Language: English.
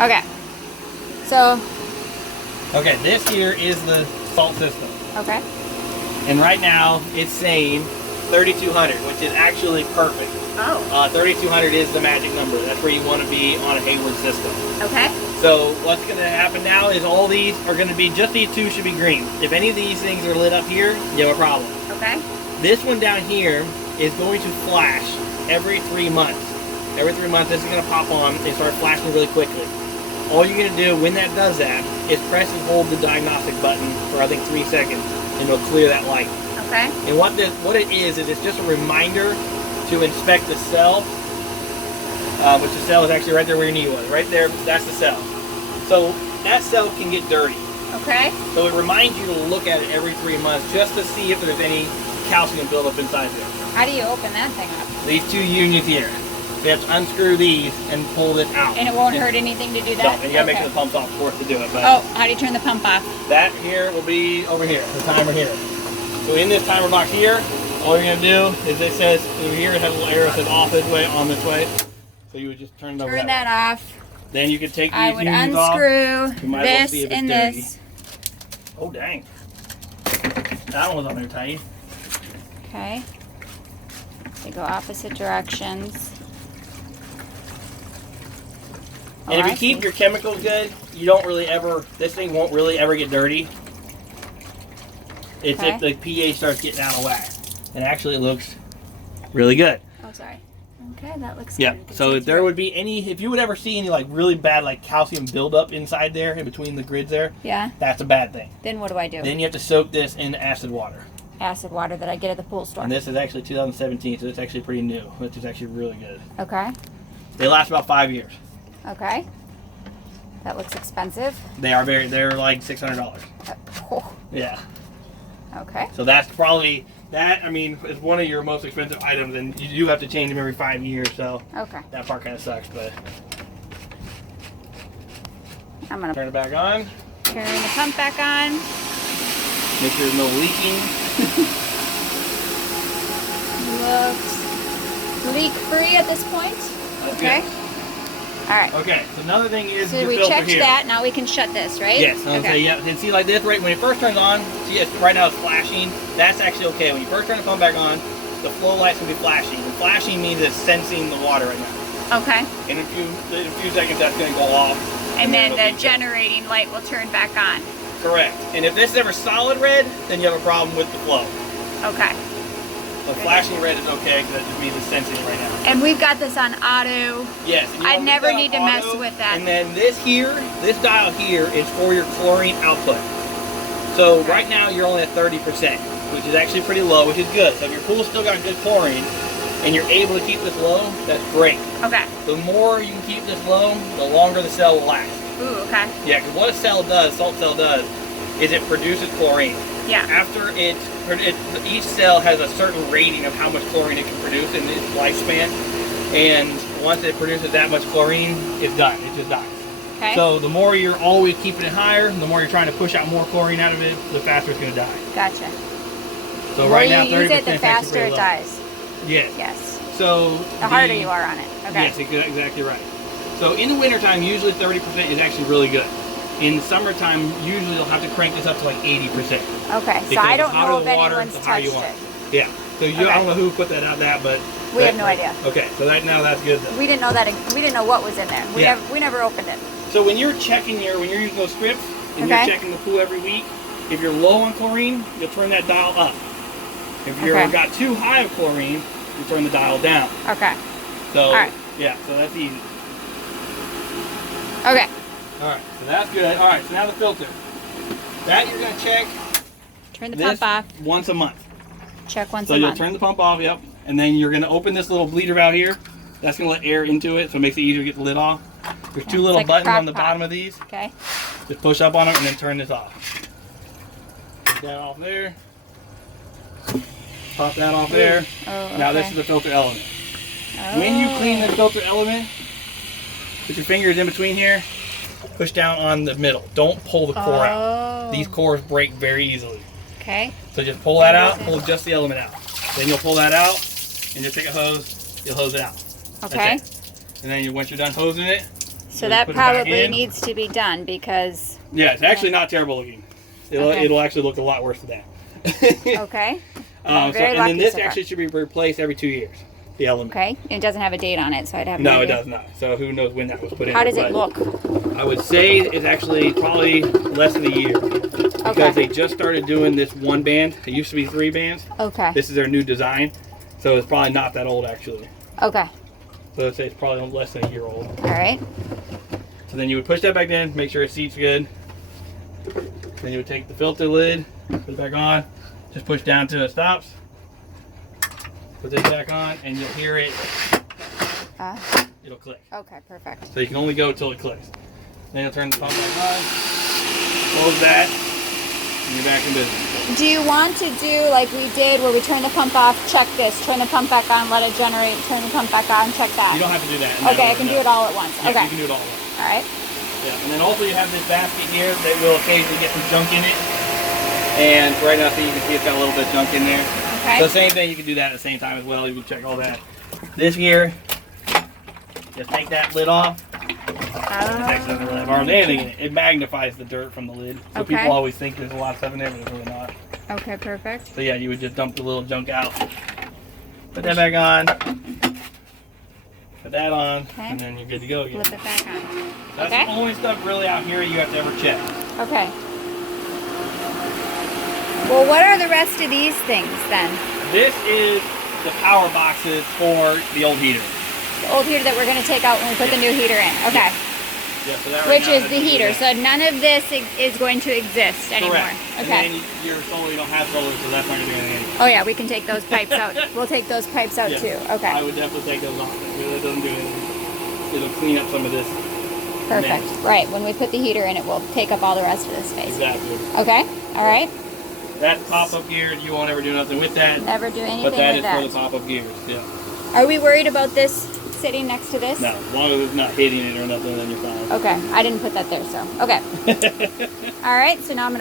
Okay. So. Okay, this here is the salt system. Okay. And right now it's saying 3,200, which is actually perfect. Oh. 3,200 is the magic number. That's where you want to be on a Hayward system. Okay. So what's going to happen now is all these are going to be, just these two should be green. If any of these things are lit up here, you have a problem. Okay. This one down here is going to flash every 3 months. Every 3 months, this is going to pop on and start flashing really quickly. All you're going to do when that does that is press and hold the diagnostic button for I think 3 seconds, and it'll clear that light. Okay. And what it is it's just a reminder to inspect the cell, which the cell is actually right there where your knee was. Right there, that's the cell. So that cell can get dirty. Okay. So it reminds you to look at it every 3 months just to see if there's any calcium buildup inside there. How do you open that thing up? These two unions here. You have to unscrew these and pull this out. And it won't hurt anything to do that? No, and you gotta make sure the pump's off, of course, to do it. But oh, how do you turn the pump off? that here will be over here, the timer here. So in this timer box here, all you're gonna do is it says, over here it has a little arrow that says off this way, on this way. So you would just turn it over Turn that that way. off. Then you could take these I would unions off. unscrew You might as well this see if it's and dirty. this. Oh, dang. That one was on there tight. Okay. They go opposite directions. And if you keep your chemicals good, you don't really ever, this thing won't really ever get dirty. It's if the pH starts getting out of whack. And actually it looks really good. Oh, sorry. Okay, that looks Yeah, good. so if there would be any, if you would ever see any like really bad like calcium buildup inside there, in between the grids there, yeah, that's a bad thing. Then what do I do? Then you have to soak this in acid water. Acid water that I get at the pool store. And this is actually 2017, so it's actually pretty new, which is actually really good. Okay. They last about 5 years. Okay. That looks expensive. They are they're like $600. Oh. Yeah. Okay. So that's probably, that, I mean, it's one of your most expensive items, and you do have to change them every 5 years, so okay. That part kind of sucks, but I'm going to turn it back on. turn the pump back on. Make sure there's no leaking. Looks leak-free at this point. That's okay. Good. All right. Okay, so another thing is so the we filter checked here. that. Now we can shut this, right? Yes. Okay. Yeah. And see, like this, right when it first turns on, see, right now it's flashing. That's actually okay. When you first turn the pump back on, the flow light's gonna be flashing. And flashing means it's sensing the water right now. Okay. In a few seconds, that's gonna go off. And then the generating light will turn back on. Correct. And if this is ever solid red, then you have a problem with the flow. Okay. So flashing red is okay because that just means it's sensing it right now. And we've got this on auto. Yes. I never need to mess with that. And then this here, this dial here is for your chlorine output. So right now you're only at 30%, which is actually pretty low, which is good. So if your pool's still got good chlorine and you're able to keep this low, that's great. Okay. The more you can keep this low, the longer the cell will last. Ooh, okay. Yeah, because what a cell does, salt cell does, is it produces chlorine. Yeah. After each cell has a certain rating of how much chlorine it can produce in its lifespan, and once it produces that much chlorine, it's done. It just dies. Okay. So the more you're always keeping it higher, the more you're trying to push out more chlorine out of it, the faster it's going to die. Gotcha. So the right more now, you 30% use it, the is faster pretty it low. dies. Yes. Yes. So the harder you are on it. Okay. Yes, exactly right. So in the wintertime, usually 30% is actually really good. In the summertime, usually you'll have to crank this up to like 80%. Okay, so I don't know if anyone's touched it. Yeah, so I don't know who put that out that, but we have no idea. Okay, so now that's good though. We didn't know that. We didn't know what was in there. We never opened it. So when you're checking when you're using those strips and you're checking the pool every week, if you're low on chlorine, you'll turn that dial up. If you've got too high of chlorine, you turn the dial down. Okay. So yeah, so that's easy. Okay. All right, so that's good. All right, so now the filter. That you're gonna check. Turn the pump off. Once a month. Check once a month. So you'll turn the pump off, yep. And then you're gonna open this little bleeder valve here. That's gonna let air into it, so it makes it easier to get the lid off. There's two little buttons on the bottom of these. Okay. Just push up on them and then turn this off. Put that off there. Pop that off there. Oh, okay. Now this is the filter element. When you clean the filter element, put your fingers in between here. Push down on the middle. Don't pull the core out. These cores break very easily. Okay. So just pull that out, pull just the element out. Then you'll pull that out, and just take a hose, you'll hose it out. Okay. And then once you're done hosing it, So that put it back probably in. needs to be done because. Yeah, it's actually not terrible looking. It'll actually look a lot worse than that. Okay. And then this actually should be replaced every 2 years. The element. Okay. It doesn't have a date on it, so I'd have No, no it idea. does not. So who knows when that was put in. How does it look? I would say it's actually probably less than a year. Because they just started doing this one band. It used to be 3 bands. Okay. This is their new design. So it's probably not that old actually. Okay. So I'd say it's probably less than a year old. All right. So then you would push that back in, make sure it seats good. Then you would take the filter lid, put it back on, just push down till it stops. Put this back on, and you'll hear it. It'll click. Okay, perfect. So you can only go till it clicks. Then you'll turn the pump back on, close that, and you're back in business. Do you want to do like we did where we turn the pump off, check this, turn the pump back on, let it generate, turn the pump back on, check that? You don't have to do that. Okay, I can do it all at once. Yeah, Okay. you can do it all at once. All right. Yeah, and then also you have this basket here that will occasionally get some junk in it. And right now, so you can see it's got a little bit of junk in there. Okay. So same thing, you can do that at the same time as well. You can check all that. This here, just take that lid off. It actually doesn't really have hardly anything in it. It magnifies the dirt from the lid. So Okay. people always think there's a lot of stuff in there, but it's really not. Okay, perfect. So yeah, you would just dump the little junk out. Put that back on. Put that on, and then you're good to go again. Flip it back on. That's Okay. the only stuff really out here you have to ever check. Okay. Well, what are the rest of these things then? This is the power boxes for the old heater. The old heater that we're going to take out when we put the new heater in. Okay. Yeah, so that right Which now, is that's the heater. that. So none of this is going to exist anymore. Correct. Okay. And then your solar, you don't have solar, so that's not going to do anything. Oh yeah, we can take those pipes out. We'll take those pipes out Yes. too. Okay. I would definitely take those off. It really doesn't do anything. It'll clean up some of this. Perfect. mess. Right. When we put the heater in, it will take up all the rest of the space. Exactly. Okay. All right. That pop-up gear, you won't ever do nothing with that. Never do anything But that with is for the pop-up gears. Yeah. Are we worried about this sitting next to this? No, as long as it's not hitting it or nothing, then you're fine. Okay. I didn't put that there, so okay. All right. So now I'm gonna